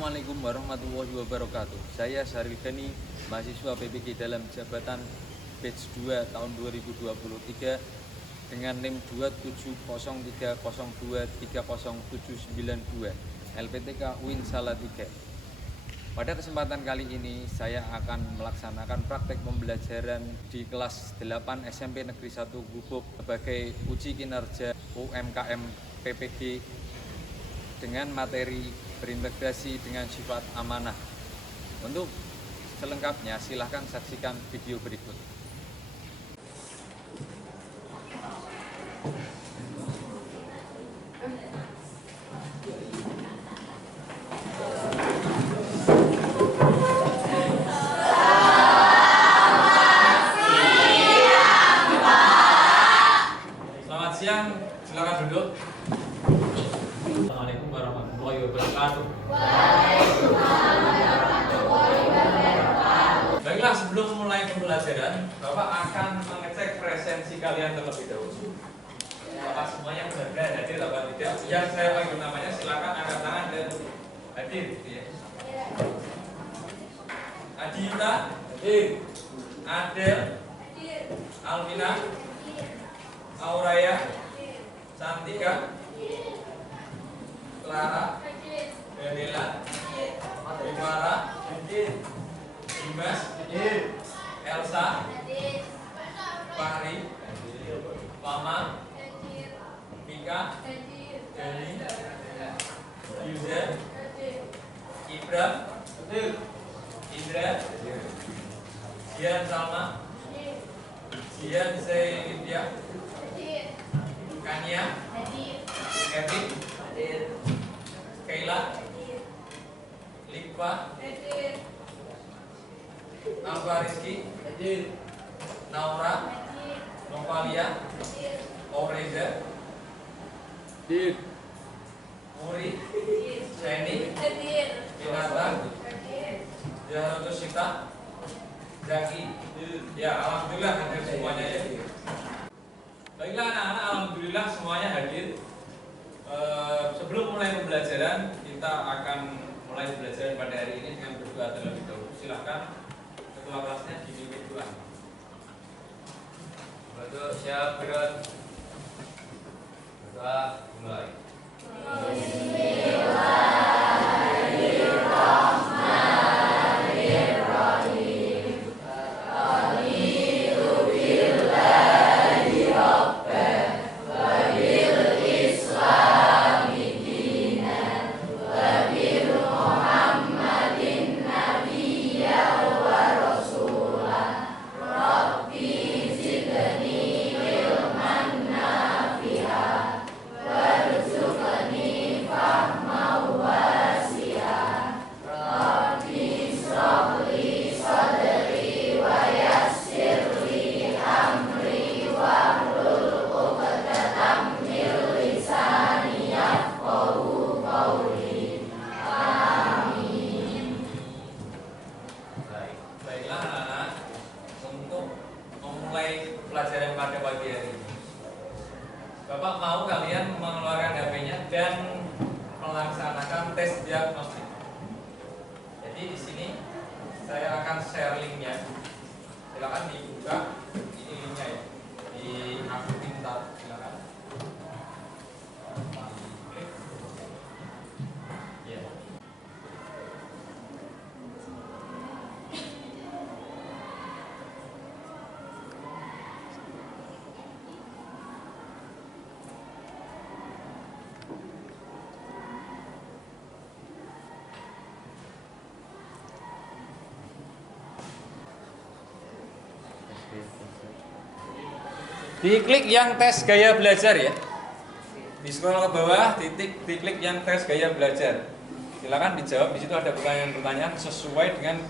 Assalamualaikum warahmatullahi wabarakatuh. Saya Syaril Gani, mahasiswa PPG dalam jabatan batch 2 tahun 2023 dengan NIM 27030230792 LPTK UIN Salatiga. Pada kesempatan kali ini saya akan melaksanakan praktek pembelajaran di kelas 8 SMP Negeri 1 Gubuk sebagai uji kinerja UMKM PPG dengan materi berintegrasi dengan sifat amanah. Untuk selengkapnya silahkan saksikan video berikut. Selamat siang, silakan duduk. Assalamualaikum warahmatullahi wabarakatuh. Baiklah, sebelum mulai pembelajaran, Bapak akan mengecek presensi kalian terlebih dahulu. Apakah semuanya benar hadir atau tidak? Yang saya panggil namanya silakan angkat tangan dan hadir. Adita, hadir. Adel, Alvina, Auraya, Santika, Clara, Daniela, Imara, Dimas, Elsa, Fahri, Mama, Mika, Dani, Yuza, Ibram, Indra, Jian Salma, Jian Zainidya, Kania, Kevin, Kayla, Likpa, Alfa Rizky, Naura, Novalia, Oreza, Muri, Jenny, Pinata, Jaharotus Sita, Zaki. Ya, alhamdulillah hadir semuanya ya. Baiklah anak-anak, alhamdulillah semuanya hadir. Sebelum mulai pembelajaran, kita akan mulai pembelajaran pada hari ini dengan berdoa terlebih dahulu. Silahkan ketua kelasnya dipimpin doa. Berdoa siap berat. Berdoa mulai. Pelajaran pada pagi hari ini, Bapak mau kalian mengeluarkan HP-nya dan melaksanakan tes diagnostik. Jadi di sini saya akan share linknya. Silakan dibuka. Ini linknya ya. Di Aku Pintar. Silakan. Klik. Ya. Diklik yang tes gaya belajar ya. Di scroll ke bawah, diklik yang tes gaya belajar. Silakan dijawab. Di situ ada pertanyaan-pertanyaan sesuai dengan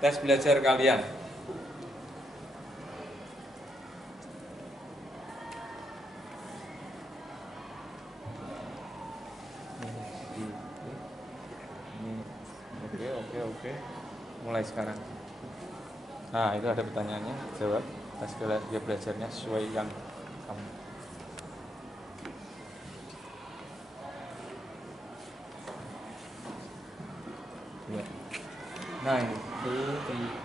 tes belajar kalian. Oke. Mulai sekarang. Nah, itu ada pertanyaannya. Jawab. Tes gaya belajarnya sesuai yang kamu. Nah ini,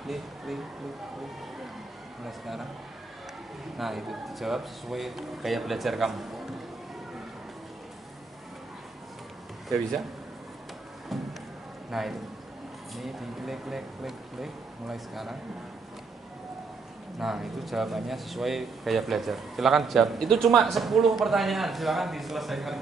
klik. Mulai sekarang. Nah itu dijawab sesuai gaya belajar kamu. Gak bisa? Nah itu. Ini klik. Mulai sekarang. Nah itu jawabannya sesuai gaya belajar. Silakan jawab. Itu cuma 10 pertanyaan. Silakan diselesaikan.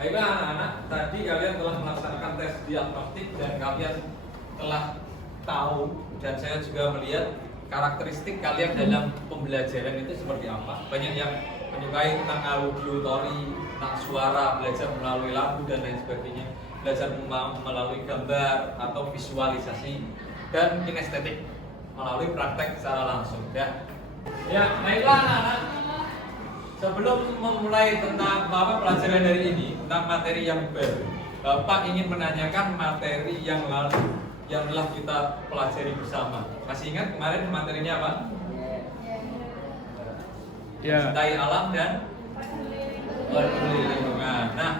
Baiklah anak-anak, tadi kalian telah melaksanakan tes diagnostik dan kalian telah tahu dan saya juga melihat karakteristik kalian dalam pembelajaran itu seperti apa. Banyak yang menyukai tentang audiotori, tentang suara, belajar melalui lagu dan lain sebagainya, belajar melalui gambar atau visualisasi dan kinestetik melalui praktek secara langsung. Ya, baiklah anak-anak. Sebelum memulai tentang pelajaran dari ini, tentang materi yang baru, Bapak ingin menanyakan materi yang lalu yang telah kita pelajari bersama. Masih ingat kemarin materinya apa? Ya. Cintai alam dan peduli lingkungan. Nah,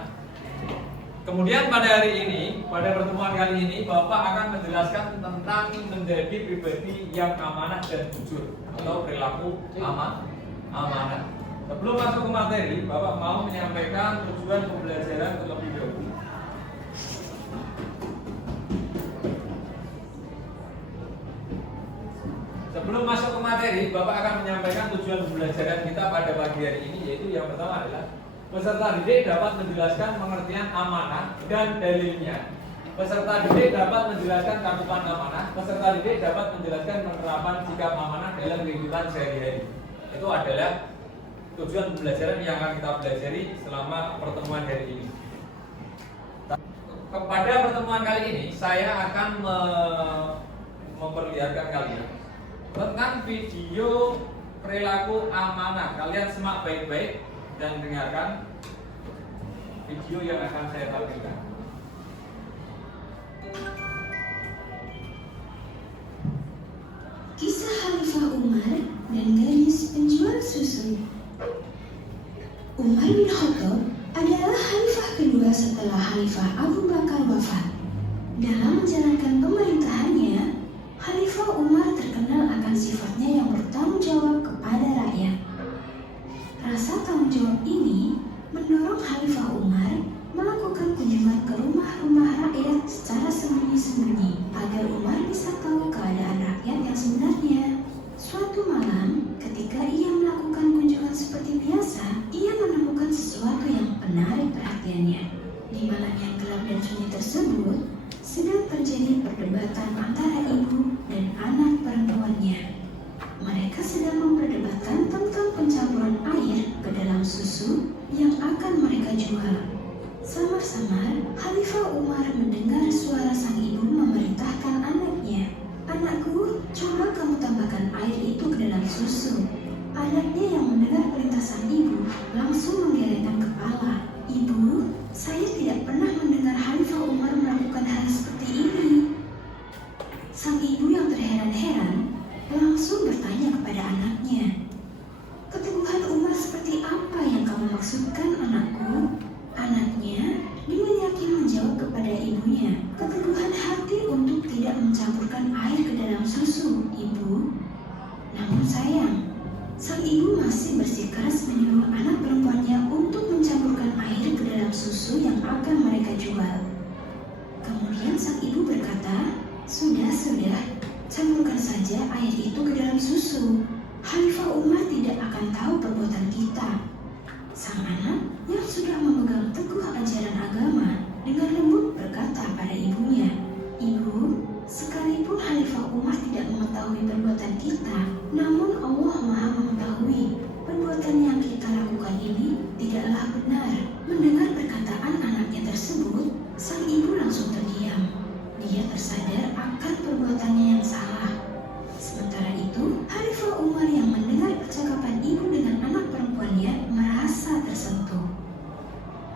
kemudian pada hari ini, pada pertemuan kali ini, Bapak akan menjelaskan tentang menjadi pribadi yang amanah dan jujur atau perilaku amanah. Sebelum masuk ke materi, Bapak mau menyampaikan tujuan pembelajaran terlebih dahulu. Sebelum masuk ke materi, Bapak akan menyampaikan tujuan pembelajaran kita pada pagi hari ini, yaitu yang pertama adalah peserta didik dapat menjelaskan pengertian amanah dan dalilnya. Peserta didik dapat menjelaskan cakupan amanah. Peserta didik dapat menjelaskan penerapan sikap amanah dalam kehidupan sehari-hari. Itu adalah tujuan pembelajaran yang akan kita pelajari selama pertemuan hari ini. Pada pertemuan kali ini, saya akan memperlihatkan kalian tentang video perilaku amanah. Kalian simak baik-baik dan dengarkan video yang akan saya tampilkan. Kisah Khalifah Umar dan gadis penjual susu. Umar bin Khattab adalah khalifah kedua setelah Khalifah Abu Bakar wafat. Dalam menjalankan pemerintahannya, Khalifah Umar terkenal akan sifatnya yang bertanggung jawab kepada rakyat. Rasa tanggung jawab ini mendorong Khalifah Umar melakukan kunjungan ke rumah-rumah rakyat secara sembunyi-sembunyi agar Umar bisa tahu keadaan rakyat yang sebenarnya. Suatu malam, ketika ia melakukan kunjungan seperti biasa, ia menemukan sesuatu yang menarik perhatiannya. Di malam yang gelap dan sunyi tersebut, sedang terjadi perdebatan antara ibu dan anak perempuannya. Mereka sedang memperdebatkan tentang pencampuran air ke dalam susu yang akan mereka jual. Samar-samar, Khalifah Umar mendengar suara sang ibu memerintahkan anaknya, "Anakku, coba kamu tambahkan air itu ke dalam susu." Anaknya yang mendengar perintah sang ibu langsung menggelengkan kepala. "Ibu, saya tidak pernah mendengar Khalifah Umar melakukan hal seperti ini." Sang ibu yang terheran-heran langsung bertanya kepada anaknya, "Keteguhan Umar seperti apa yang kamu maksudkan, anakku?" Anaknya dengan yakin menjawab kepada ibunya, "Keteguhan hati untuk tidak mencampurkan air ke dalam susu, Ibu." Namun sayang, sang ibu masih bersikeras menyuruh anak perempuannya untuk mencampurkan air ke dalam susu yang akan mereka jual. Kemudian sang ibu berkata, Sudah, campurkan saja air itu ke dalam susu. Khalifah Umar tidak akan tahu perbuatan kita." Sang anak yang sudah memegang teguh ajaran agama dengan lembut berkata pada ibunya, "Ibu, sekalipun Khalifah Umar tidak mengetahui perbuatan kita, namun Allah Maha mengetahui perbuatan yang kita lakukan ini tidaklah benar." Mendengar perkataan anaknya tersebut, sang ibu langsung terdiam. Dia tersadar akan perbuatannya yang salah. Sementara itu, Khalifah Umar yang mendengar percakapan ibu dengan anak perempuannya merasa tersentuh.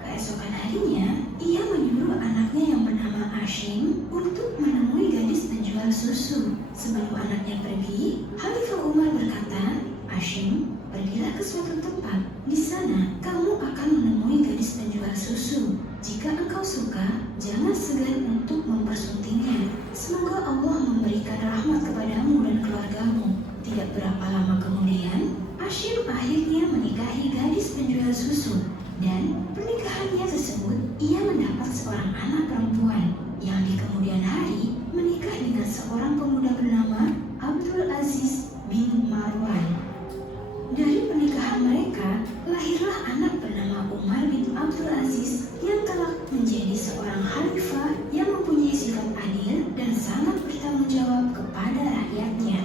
Keesokan harinya, ia menyuruh anaknya yang bernama Hashim untuk menemui gadis penjual susu. Sebelum anaknya pergi, Khalifah Umar berkata, "Hashim, pergi Pergilah ke suatu tempat. Di sana, kamu akan menemui gadis penjual susu. Jika engkau suka, jangan segan untuk mempersuntingnya. Semoga Allah memberikan rahmat kepadamu dan keluargamu. Tidak berapa lama kemudian, Ashim akhirnya menikahi gadis penjual susu. Dan pernikahannya tersebut, ia mendapat seorang anak perempuan yang di kemudian hari menikah dengan seorang pemuda bernama Abdul Aziz bin Marwan. Dari pernikahan mereka, lahirlah anak bernama Umar bin Abdul Aziz yang kelak menjadi seorang khalifah yang mempunyai sifat adil dan sangat bertanggung jawab kepada rakyatnya.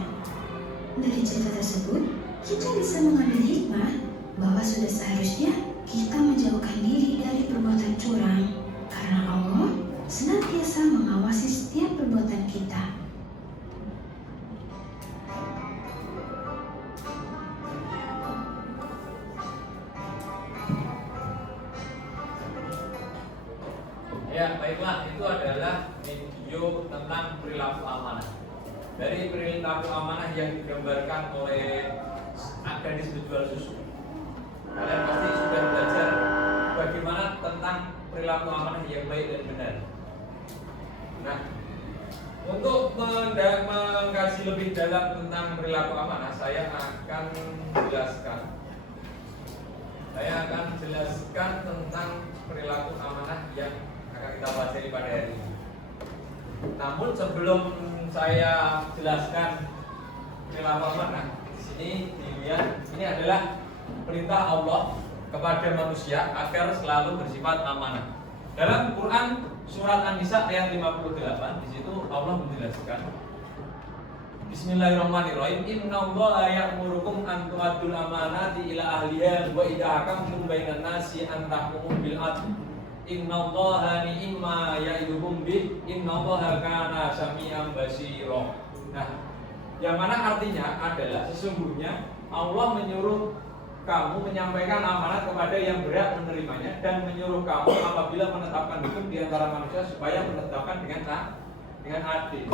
Dari cerita tersebut, kita bisa mengambil hikmah bahwa sudah seharusnya kita menjauhkan diri dari perbuatan curang, karena Allah senantiasa mengawasi setiap perbuatan kita. Ya, baiklah, itu adalah video tentang perilaku amanah. Dari perilaku amanah yang digambarkan oleh gadis penjual susu, kalian pasti sudah belajar bagaimana tentang perilaku amanah yang baik dan benar. Nah, untuk mengkaji lebih dalam tentang perilaku amanah, saya akan jelaskan tentang perilaku amanah yang akan kita pelajari pada hari ini. Namun sebelum saya jelaskan perilaku amanah, di sini dilihat ini adalah perintah Allah kepada manusia agar selalu bersifat amanah. Dalam Quran surat An-Nisa ayat 58, di situ Allah menjelaskan, Bismillahirrahmanirrahim. Innallaha ya'murukum an tu'addul amanati ila ahliha wa idza hakamtum bainan nasi an tahkumu bil 'adl. Innallaha ni'ma ya'idukum bih. Innallaha kana sami'an basira. Nah, yang mana artinya adalah sesungguhnya Allah menyuruh kamu menyampaikan amanat kepada yang berhak menerimanya dan menyuruh kamu apabila menetapkan hukum di antara manusia supaya menetapkan dengan adil.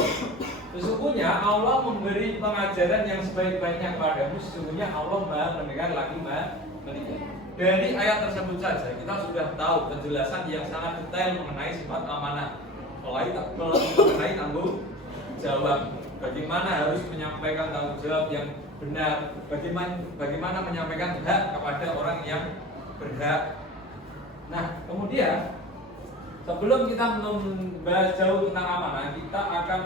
Sesungguhnya Allah memberi pengajaran yang sebaik-baiknya kepadamu. Sesungguhnya Allah Maha mendengar lagi Maha melihat. Dari ayat tersebut saja kita sudah tahu penjelasan yang sangat detail mengenai sifat amanah, mengenai tanggung jawab. Bagaimana harus menyampaikan tanggung jawab yang benar, bagaimana menyampaikan hak kepada orang yang berhak. Nah, kemudian sebelum kita membahas jauh tentang amanah, kita akan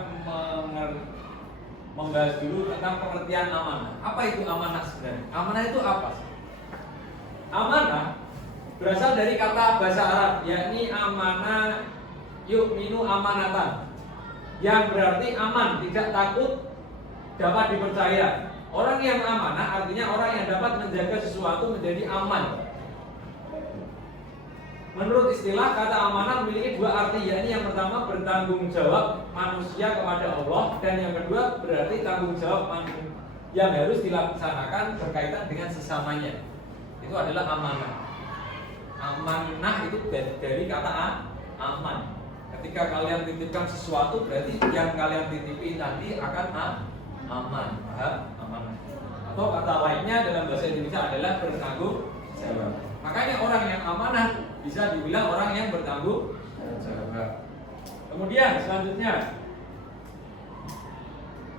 membahas dulu tentang pengertian amanah. Apa itu amanah sebenarnya? Amanah itu apa sih? Amanah berasal dari kata bahasa Arab, yakni amanah yu'minu amanatan, yang berarti aman, tidak takut, dapat dipercaya. Orang yang amanah artinya orang yang dapat menjaga sesuatu menjadi aman. Menurut istilah, kata amanah memiliki dua arti, yakni yang pertama bertanggung jawab manusia kepada Allah, dan yang kedua berarti tanggung jawab yang harus dilaksanakan berkaitan dengan sesamanya. Itu adalah amanah. Amanah itu dari kata aman. Ketika kalian titipkan sesuatu, berarti yang kalian titipi nanti akan aman. Amanah. Atau kata lainnya dalam bahasa Indonesia adalah bertanggung jawab. Makanya orang yang amanah bisa dibilang orang yang bertanggung jawab. Kemudian selanjutnya,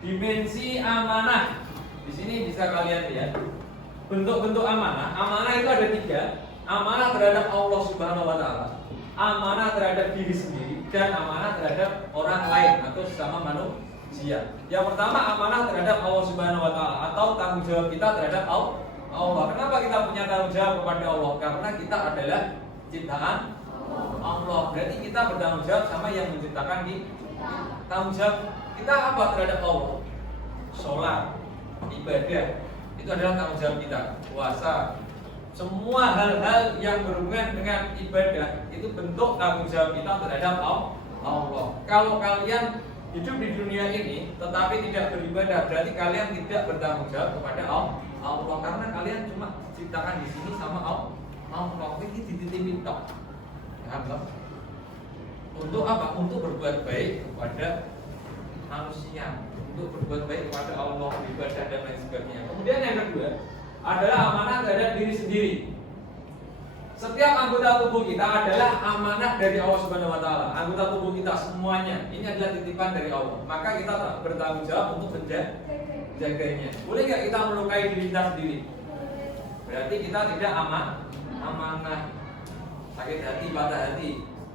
dimensi amanah. Di sini bisa kalian lihat bentuk-bentuk amanah. Amanah itu ada tiga. Amanah terhadap Allah Subhanahu wa Ta'ala, amanah terhadap diri sendiri, dan amanah terhadap orang lain atau sesama manusia. Yang pertama, amanah terhadap Allah Subhanahu wa Ta'ala atau tanggung jawab kita terhadap Allah. Kenapa kita punya tanggung jawab kepada Allah? Karena kita adalah ciptaan Allah. Berarti kita bertanggung jawab sama yang menciptakan kita. Tanggung jawab kita apa terhadap Allah? Sholat, ibadah, itu adalah tanggung jawab kita. Puasa, semua hal-hal yang berhubungan dengan ibadah itu bentuk tanggung jawab kita terhadap Allah. Kalau kalian hidup di dunia ini tetapi tidak beribadah, berarti kalian tidak bertanggung jawab kepada Allah, karena kalian cuma diciptakan di sini sama Allah. Ini dititipin tok. Untuk apa? Untuk berbuat baik kepada manusia, untuk berbuat baik kepada Allah, ibadah dan lain sebagainya. Kemudian yang kedua, adalah amanah terhadap diri sendiri. Setiap anggota tubuh kita adalah amanah dari Allah Subhanahu wa taala. Anggota tubuh kita semuanya ini adalah titipan dari Allah. Maka kita bertanggung jawab untuk menjaganya. Boleh nggak kita melukai diri kita sendiri? Berarti kita tidak amanah. Sakit hati, patah hati,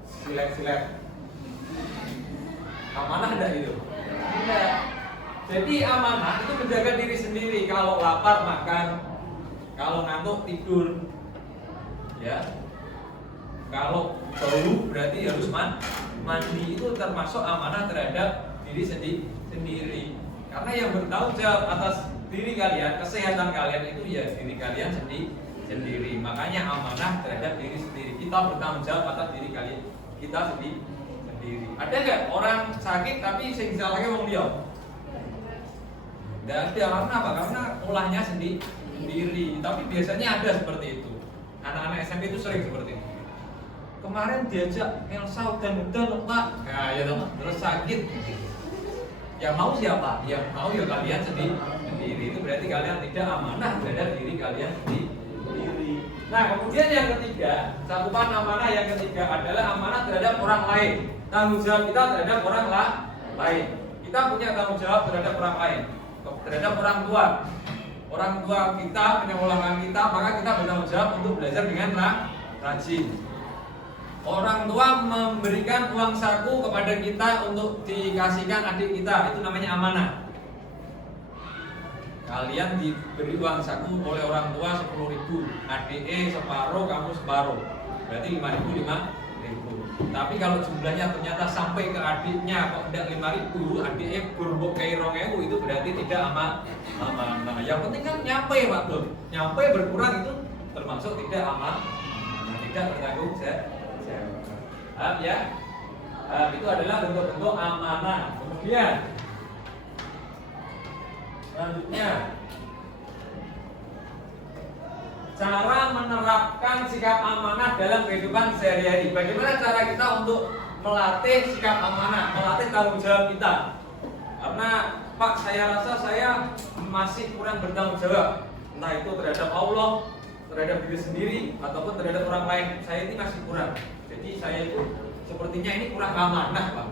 silek-silek. Amanah enggak itu? Tidak. Jadi amanah itu menjaga diri sendiri. Kalau lapar makan, kalau ngantuk tidur, ya. Kalau bau berarti harus mandi. Itu termasuk amanah terhadap diri sendiri. Karena yang bertanggung jawab atas diri kalian, kesehatan kalian itu ya diri kalian sendiri. Makanya amanah terhadap diri sendiri. Kita bertanggung jawab atas diri kalian, kita sendiri. Ada nggak orang sakit tapi sing salahke wong liya? Nggak ada. Karena apa? Karena ulahnya sendiri. Tapi biasanya ada seperti itu. Anak-anak SMP itu sering seperti itu. Kemarin diajak Elsa udan-udan Pak. Nah, ya toh, terus sakit. Yang mau siapa? Yang mau ya kalian sendiri. Itu berarti kalian tidak amanah terhadap diri kalian sendiri. Nah, kemudian yang ketiga, cakupan amanah yang ketiga adalah amanah terhadap orang lain. Tanggung jawab kita terhadap orang lain. Kita punya tanggung jawab terhadap orang lain, terhadap orang tua. Orang tua kita menyekolahkan kita, maka kita bertanggung jawab untuk belajar dengan rajin. Orang tua memberikan uang saku kepada kita untuk dikasihkan adik kita, itu namanya amanah. Kalian diberi uang saku oleh orang tua 10.000, adik separuh, kamu separuh, berarti 5.000. Tapi kalau jumlahnya ternyata sampai ke adiknya kok tidak 5.000, adiknya berbuk kayak 2.000, itu berarti tidak amanah. Yang penting kan nyampe Pak Bro, nyampe berkurang itu termasuk tidak amanah, tidak bertanggung jawab. Paham ya? Itu adalah bentuk-bentuk amanah. Kemudian selanjutnya, cara menerapkan sikap amanah dalam kehidupan sehari-hari. Bagaimana cara kita untuk melatih sikap amanah, melatih tanggung jawab kita? Karena Pak, saya rasa saya masih kurang bertanggung jawab, entah itu terhadap Allah, terhadap diri sendiri, ataupun terhadap orang lain. Saya ini masih kurang. Jadi saya itu sepertinya ini kurang amanah Pak.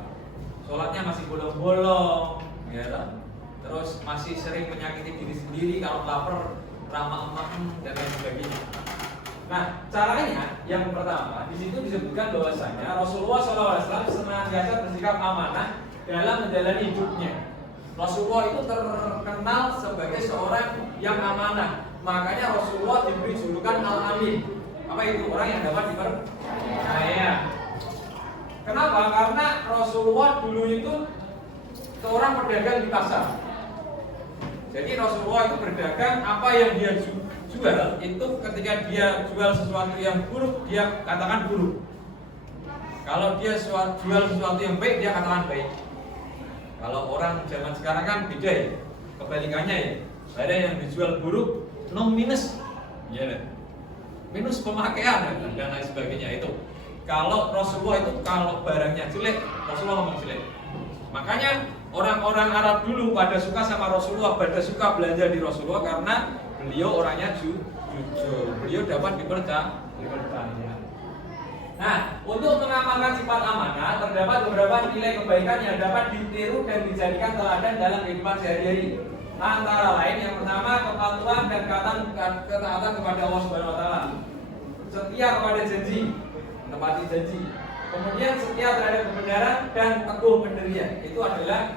Sholatnya masih bolong-bolong, ya. Terus masih sering menyakiti diri sendiri, kalau lapar ramah emak dan lain sebagainya. Nah, caranya yang pertama di situ disebutkan bahwasanya Rasulullah SAW senantiasa bersikap amanah dalam menjalani hidupnya. Rasulullah itu terkenal sebagai seorang yang amanah. Makanya Rasulullah diberi julukan Al-Amin. Apa itu? Orang yang dapat dipercaya. Kenapa? Karena Rasulullah dulu itu seorang pedagang di pasar. Jadi Rasulullah itu berdagang, apa yang dia jual itu ketika dia jual sesuatu yang buruk, dia katakan buruk. Kalau dia jual sesuatu yang baik, dia katakan baik. Kalau orang zaman sekarang kan beda ya, kebalikannya ya. Ada yang dijual buruk, no minus, ya, minus pemakaian dan lain sebagainya itu. Kalau Rasulullah itu kalau barangnya jelek, Rasulullah ngomong jelek. Makanya orang-orang Arab dulu pada suka sama Rasulullah, pada suka belanja di Rasulullah karena beliau orangnya jujur, beliau dapat dipercaya. Nah, untuk mengamalkan sifat amanah terdapat beberapa nilai kebaikan yang dapat ditiru dan dijadikan teladan dalam kehidupan sehari-hari. Antara lain yang pertama kepatuhan dan ketaatan kepada Allah Subhanahu wa taala. Setia kepada janji, menepati janji. Kemudian setia terhadap kebenaran dan teguh pendirian. Itu adalah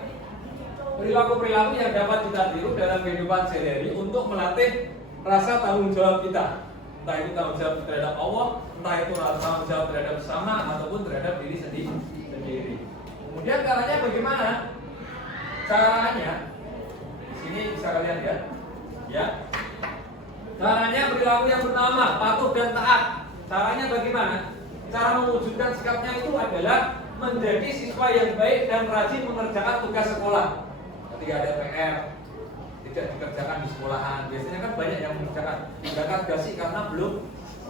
perilaku-perilaku yang dapat kita tiru dalam kehidupan sehari-hari untuk melatih rasa tanggung jawab kita. Entah itu tanggung jawab terhadap Allah, entah itu tanggung jawab terhadap sesama ataupun terhadap diri sendiri. Kemudian caranya bagaimana? Caranya sini bisa kalian lihat, ya. Caranya perilaku yang pertama patuh dan taat. Caranya bagaimana? Cara mewujudkan sikapnya itu adalah menjadi siswa yang baik dan rajin mengerjakan tugas sekolah. Ketika ada PR tidak dikerjakan di sekolahan, biasanya kan banyak yang mengerjakan, berangkat gasi karena belum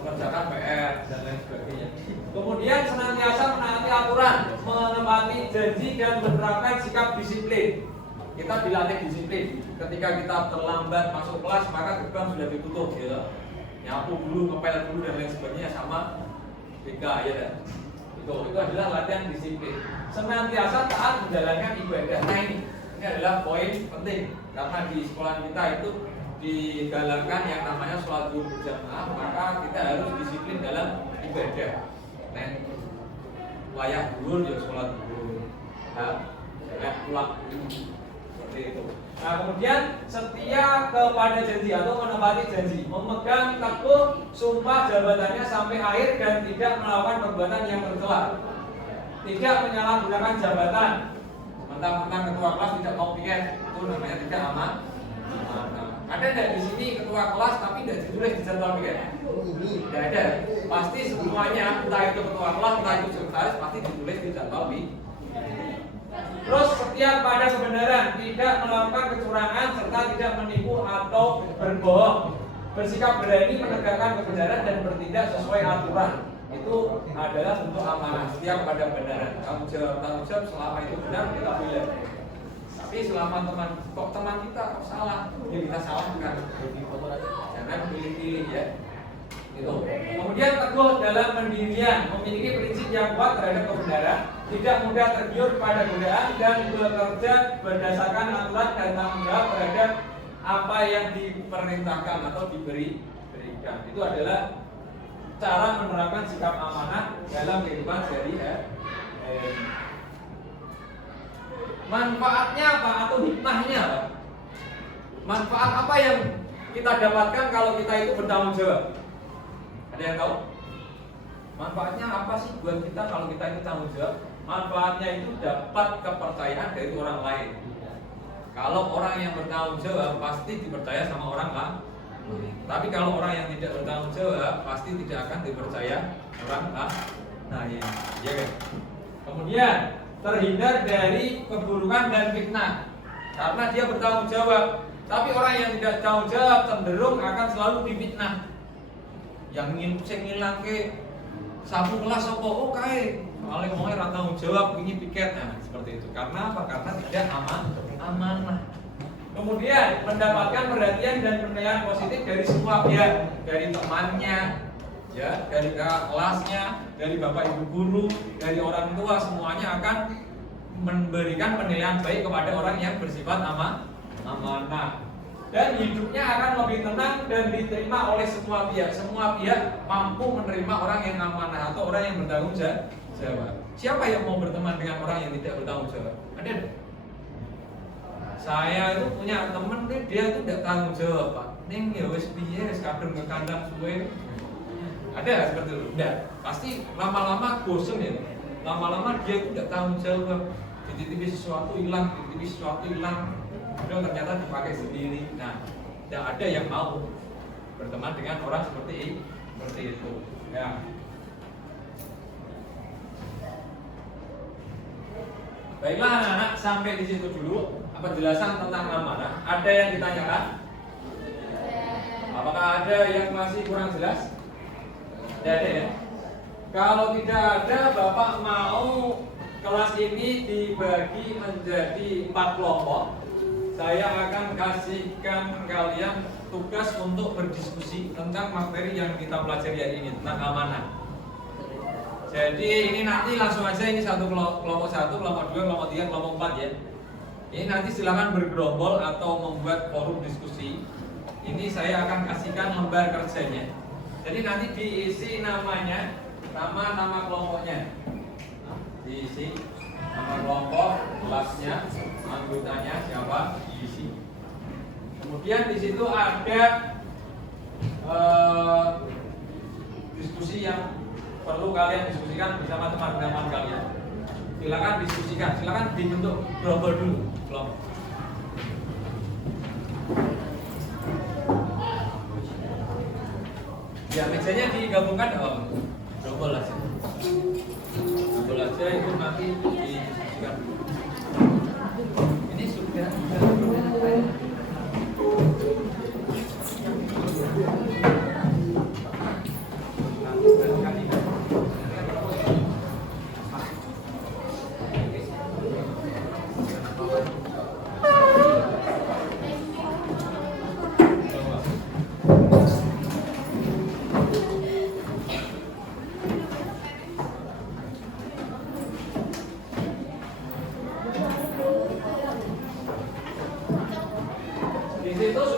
mengerjakan PR dan lain sebagainya. Kemudian senantiasa menaati aturan, menepati janji dan menerapkan sikap disiplin. kita dilatih disiplin. Ketika kita terlambat masuk kelas, maka gerbang sudah ditutup, gitu. Nyapu dulu, ngepel dulu dan lain sebagainya sama BK, ya kan? Itu adalah latihan disiplin. Senantiasa taat menjalankan ibadah. Nah ini adalah poin penting karena di sekolah kita itu digalakkan yang namanya sholat zuhur berjamaah, maka kita harus disiplin dalam ibadah. Nah, layak zuhur ya sholat zuhur. Nah, jangan pulang seperti itu. Nah, kemudian setia kepada janji atau menepati janji, memegang teguh sumpah jabatannya sampai akhir dan tidak melakukan perbuatan yang tercela. Tidak menyalahgunakan jabatan. Mentang-mentang ketua kelas tidak mau piket, itu namanya tidak aman. Ada tidak di sini ketua kelas tapi tidak ditulis di jadwal piket? Tidak ada. Pasti semuanya, entah itu ketua kelas, entah itu sekretaris, pasti ditulis di jadwal piket. Terus setia pada kebenaran, tidak melakukan kecurangan serta tidak menipu atau berbohong. Bersikap berani menegakkan kebenaran dan bertindak sesuai aturan. Itu adalah bentuk amanah, setia pada kebenaran. Tanggung jawab selama itu benar kita pilih. Tapi selama teman kita kok salah, ya kita salahkan. Jangan pilih-pilih ya. Itu. Kemudian teguh dalam pendirian, memiliki prinsip yang kuat terhadap kebenaran, tidak mudah tergiur pada godaan dan bekerja berdasarkan aturan dan tanggung jawab terhadap apa yang diperintahkan atau diberikan. Itu adalah cara menerapkan sikap amanah dalam kehidupan sehari-hari. Manfaatnya apa atau hikmahnya apa? Manfaat apa yang kita dapatkan kalau kita itu bertanggung jawab? Ada yang tahu? Manfaatnya apa sih buat kita kalau kita itu tanggung jawab? Manfaatnya itu dapat kepercayaan dari orang lain. Kalau orang yang bertanggung jawab pasti dipercaya sama orang lain. Tapi kalau orang yang tidak bertanggung jawab pasti tidak akan dipercaya orang lain. Ya kan? Kemudian terhindar dari keburukan dan fitnah karena dia bertanggung jawab. Tapi orang yang tidak tanggung jawab cenderung akan selalu difitnah. Yang ingin ngilang ke sapu kelas apa? Oh kae, soalnya ngomongnya ra tanggung jawab ini piket. Nah, seperti itu. Karena apa? Karena tidak amanah. Kemudian mendapatkan perhatian dan penilaian positif dari semua pihak, dari temannya, ya, dari kakak kelasnya, dari bapak ibu guru, dari orang tua, semuanya akan memberikan penilaian baik kepada orang yang bersifat amanah. Dan hidupnya akan lebih tenang dan diterima oleh semua pihak. Semua pihak mampu menerima orang yang amanah atau orang yang bertanggung jawab. Siapa yang mau berteman dengan orang yang tidak bertanggung jawab? Ada? Saya itu punya temen nih, dia itu tidak tanggung jawab, Pak. Ning ya wis piye wis kadung ke kandang suwe. Ada seperti itu? Enggak. Pasti lama-lama bosan ya. Lama-lama dia itu tidak tanggung jawab. Dititipi sesuatu hilang, Udah ternyata dipakai sendiri. Nah, tidak ada yang mau berteman dengan orang seperti itu. Ya. Baiklah anak-anak, sampai di situ dulu penjelasan tentang amanah. Ada yang ditanyakan? Apakah ada yang masih kurang jelas? Tidak ada ya? Kalau tidak ada, Bapak mau kelas ini dibagi menjadi 4 kelompok. Saya akan kasihkan kalian tugas untuk berdiskusi tentang materi yang kita pelajari hari ini, tentang amanah. Jadi ini nanti langsung aja, ini kelompok 1, kelompok 2, kelompok 3, kelompok 4 ya. Ini nanti silakan bergerombol atau membuat forum diskusi. Ini saya akan kasihkan lembar kerjanya. Jadi nanti diisi namanya, nama kelompoknya. Diisi nama kelompok, kelasnya, anggotanya siapa, diisi. Kemudian di situ ada diskusi yang perlu kalian diskusikan bersama teman-teman kalian. Silakan diskusikan, silakan dibentuk gerombol dulu kelompok. Ya mejanya digabungkan, gerombol aja. Gerombol aja itu nanti didiskusikan dulu. Ini sudah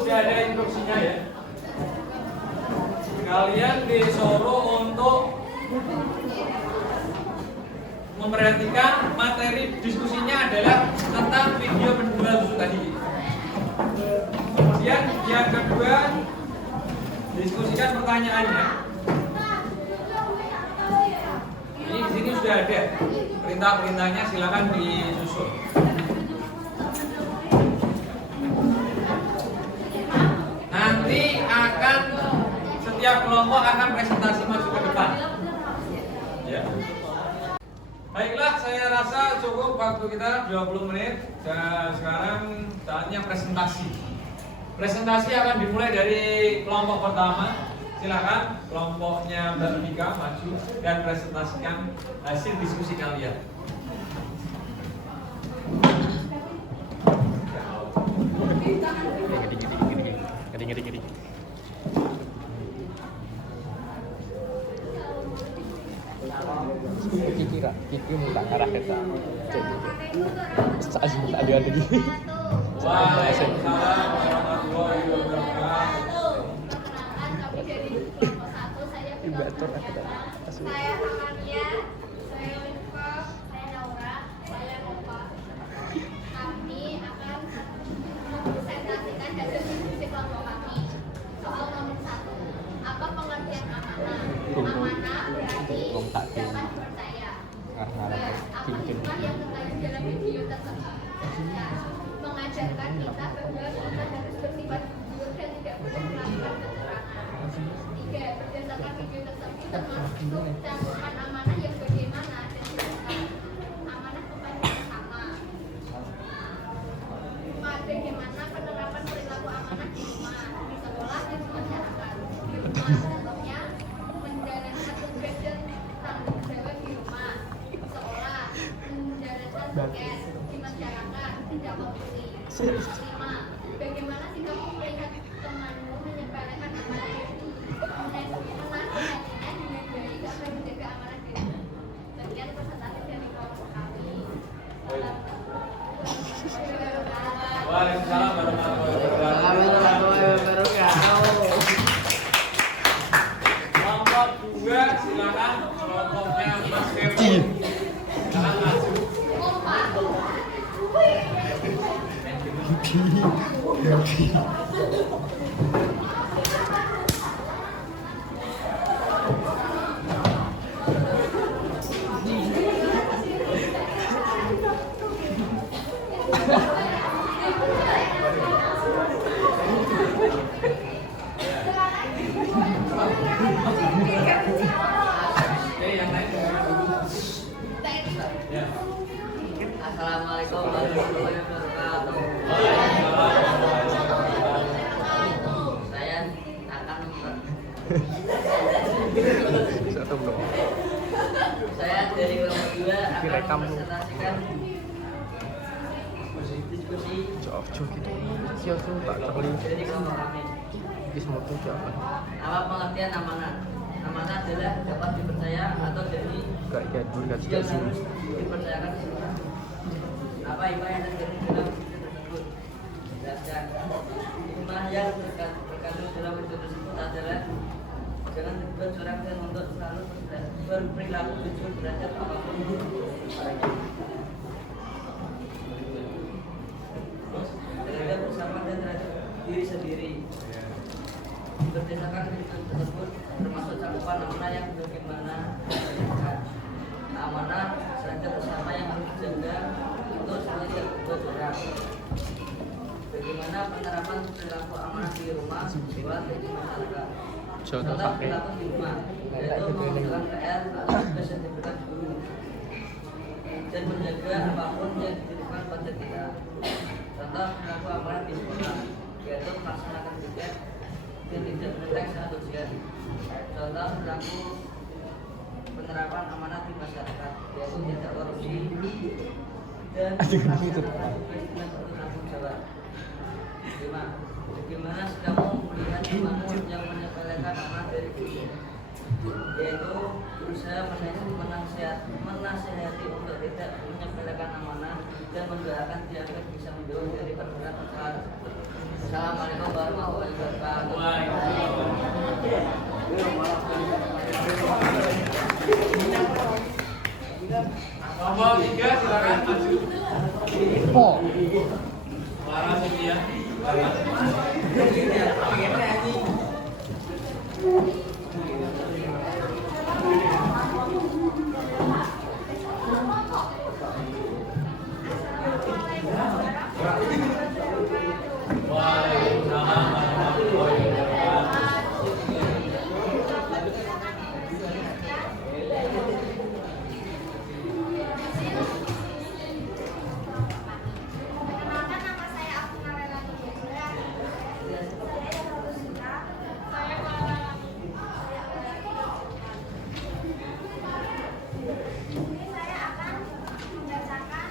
sudah ada instruksinya ya. Kalian disuruh untuk memperhatikan materi diskusinya adalah tentang video penjual susu tadi. Kemudian yang kedua, diskusikan pertanyaannya. Ini di sini sudah ada perintah-perintahnya, silakan disusun. Nanti akan setiap kelompok akan presentasi maju ke depan. Ya. Baiklah, saya rasa cukup waktu kita 20 menit. Dan sekarang saatnya presentasi. Presentasi akan dimulai dari kelompok pertama. Silakan kelompoknya Mbak Mika maju dan presentasikan hasil diskusi kalian. Ngeri. Kiki minta arah kita. Saat minta dia lagi. Waalaikumsalam warahmatullahi wabarakatuh. Ibatur aku tadi. Saya Amalia, saya Winko, saya Naura, saya Nova. Kami akan mempresentasikan hasil diskusi kelompok kami. Soal nomor 1, apa pengertian amanah? Amanah berarti dapat dipercaya. Apa hikmah yang terkandung dalam video tersebut? Mengajarkan kita bahwa kita harus bersifat jujur dan tidak boleh melakukan kecurangan. 3. Berdasarkan video tersebut termasuk cakupan amanah yang bagaimana dan dilakukan amanah kepada sesama. 4. Bagaimana penerapan perilaku amanah di rumah, di sekolah, dan di masyarakat. Di rumah contohnya menjalankan tugas dan tanggung jawab di rumah, di sekolah menjalankan tugas, di masyarakat tidak korupsi. 5. Bagaimana sikapmu melihat temanmu menyepelekan amanah itu? Menarik hatinya dengan baik agar menjaga amanah diri. Sekian presentasi dari kelompok kami. Waalaikumsalam warahmatullahi wabarakatuh. Kelompok 2 silakan, kelompoknya Mas Kevin. Silakan maju. Assalamualaikum warahmatullahi wabarakatuh. Saya akan Saya dari kelompok 2 akan mempresentasikan diskusi dari kelompok kami. Apa pengertian amanah? Amanah adalah dapat dipercaya atau jadi dipercayakan sesuatu. Apa hikmah yang terkandung dalam video tersebut? Jelaskan. Hikmah yang terkandung dalam video tersebut adalah jangan berbuat curang dan untuk selalu berperilaku jujur terhadap apapun. Terhadap bersama dan terhadap diri sendiri. Berdasarkan video tersebut termasuk cakupan amanah yang bagaimana amanah serta bersama yang harus dijaga untuk saling berbuat curang. Bagaimana penerapan perilaku amanah di rumah, sekolah, dan di masyarakat. Contoh perilaku di rumah, yaitu mengerjakan PR atau tugas yang diberikan guru dan menjaga apapun yang dititipkan pada kita. Contoh perilaku amanah di sekolah, yaitu melaksanakan tugas dan tidak menentang sangat ujian. Contoh perilaku penerapan amanah di masyarakat, yaitu tidak korupsi dan bertanggung jawab. 5. Bagaimana kamu melihat temanmu yang menyepelekan amanah dari guru? yaitu berusaha menasihati untuk tidak menyepelekan amanah dan mendoakan diagar bisa menjauh dari perbuatan kesalahan tersebut. Assalamualaikum warahmatullahi wabarakatuh. Nomor 3 silakan maju. Lara Cynthia. Waalaikumsalam warahmatullahi wabarakatuh. Perkenalkan, nama saya Afina Relani Jazira. Saya Satu Sita. Saya Clara. Ini saya akan membacakan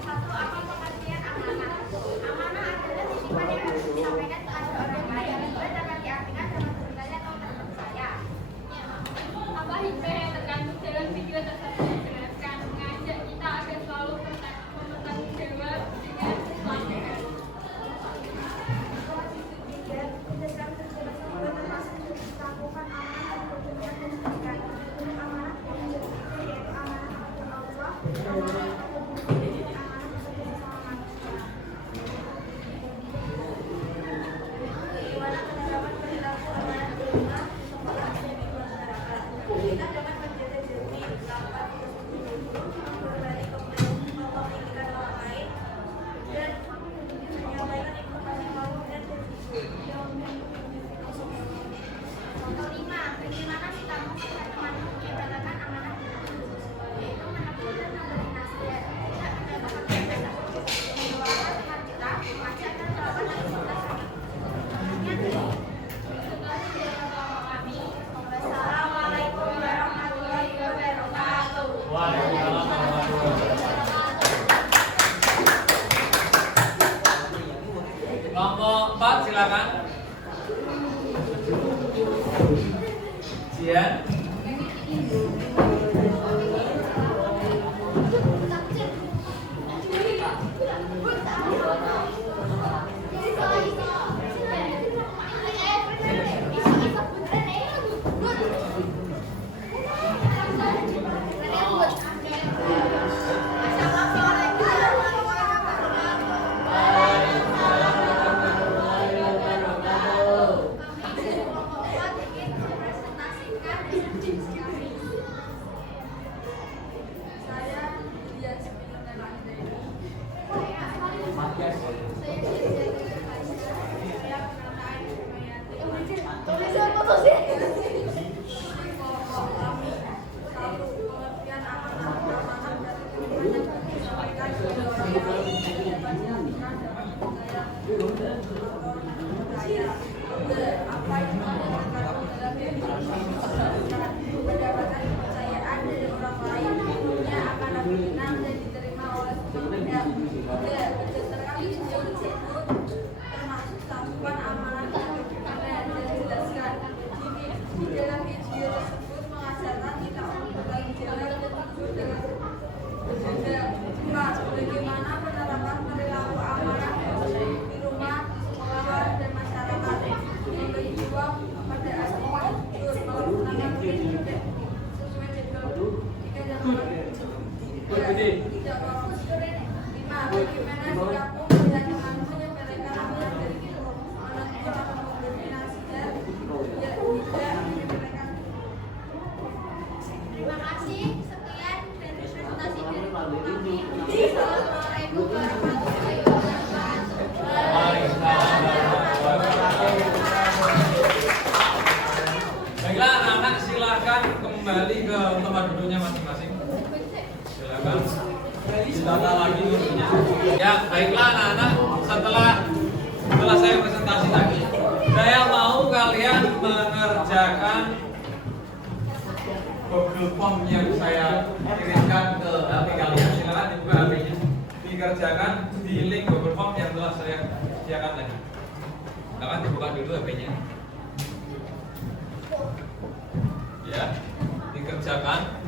satu apa pengertian amanah. Amanah adalah titipan yang harus disampaikan kepada orang lain dan dapat diartikan dalam berbagai atau terpercaya. Apa hikmah yang terkandung dalam pikiran tersebut dijelaskan mengajak kita agar selalu bertanggung jawab dengan sesuatu. Kita dapat menjaga jernih tanpa berbalik kepada menginginkan orang lain dan menyampaikan informasi malu dan Contoh 5, bagaimana kita menjaga teman menyepelekan amanah yaitu menegur dan memberi nasihat, tidak mendapatkan kebiasaan mendoakan teman kita, mengajak dan melakukan aktivitas Assalamualaikum warahmatullahi wabarakatuh. Waalaikumsalam warahmatullahi wabarakatuh. Nomor 4 silakan. Sian. Mendapatkan kepercayaan dari orang lain yang akan dikenal dan diterima oleh semuanya. Berdasarkan video tersebut termasuk cakupan amanah yang dijelaskan di dalam video tersebut mengajarkan kita untuk berbagi jawab dan jujur dengan berjaga. Bagaimana penerapan perilaku amanah di rumah, sekolah, dan masyarakat, memberi uang pada aslinya jujur, melaksanakan prinsip sesuai jadwal 3 Januari 3 Maret 5. Bagaimana sikapmu melihat temanmu menyepelekan amanah dari itu, menegur atau memberi nasihat, tidak menyepelekan. Terima kasih. Sekian dari presentasi dari kami. Assalamualaikum warahmatullahi wabarakatuh. Baiklah anak-anak silakan kembali ke tempat duduknya masing-masing. Silakan ditata lagi duduknya. Ya, baiklah anak-anak, setelah saya presentasi tadi, saya mau kalian mengerjakan Google Form yang saya kirimkan ke HP kalian. Silakan dibuka HP-nya. Dikerjakan di link Google Form yang telah saya sediakan tadi. Silakan dibuka dulu HP-nya. Ya, dikerjakan.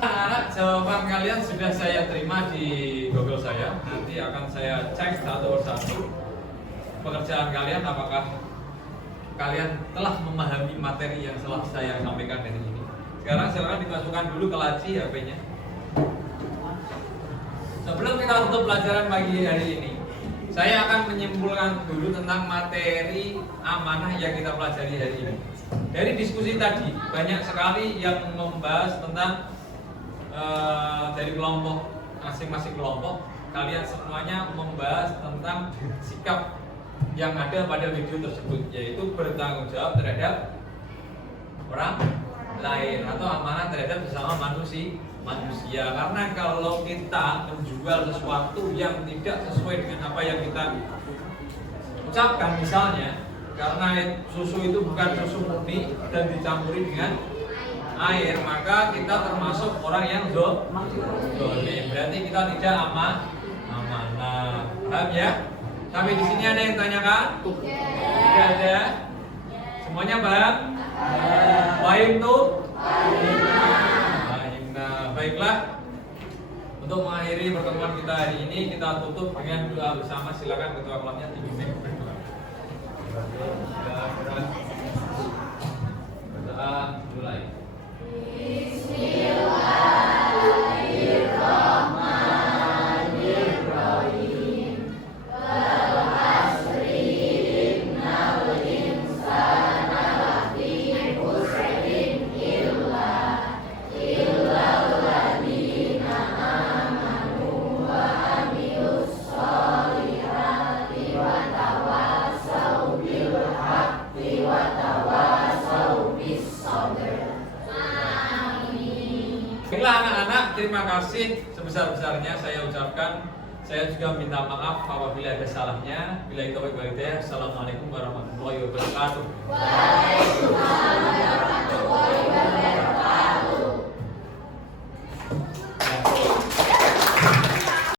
Anak-anak, jawaban kalian sudah saya terima di Google saya. Nanti akan saya cek satu persatu pekerjaan kalian, apakah kalian telah memahami materi yang telah saya sampaikan dari ini. Sekarang silakan dimasukkan dulu ke laci HP-nya. Sebelum kita tutup pelajaran pagi hari ini, saya akan menyimpulkan dulu tentang materi amanah yang kita pelajari hari ini. Dari diskusi tadi, banyak sekali yang membahas tentang dari kelompok, masing-masing kelompok, kalian semuanya membahas tentang sikap yang ada pada video tersebut, yaitu bertanggung jawab terhadap orang lain atau amanah terhadap sesama manusia. Karena kalau kita menjual sesuatu yang tidak sesuai dengan apa yang kita ucapkan, misalnya karena susu itu bukan susu murni dan dicampuri dengan air, maka kita termasuk orang yang zalim. Berarti kita tidak amanah. Paham ya? Sampai di sini ada yang tanyakan? Tidak ada? Semuanya paham? Paham tuh? Nah, baiklah. Untuk mengakhiri pertemuan kita hari ini, kita tutup dengan doa bersama. Silakan ketua kelasnya dibimbing berdoa. Berdoa mulai. Baiklah anak-anak, terima kasih sebesar-besarnya saya ucapkan. Saya juga minta maaf apabila ada salahnya. Bila itu baik-baik, assalamualaikum warahmatullahi wabarakatuh. Waalaikumsalam.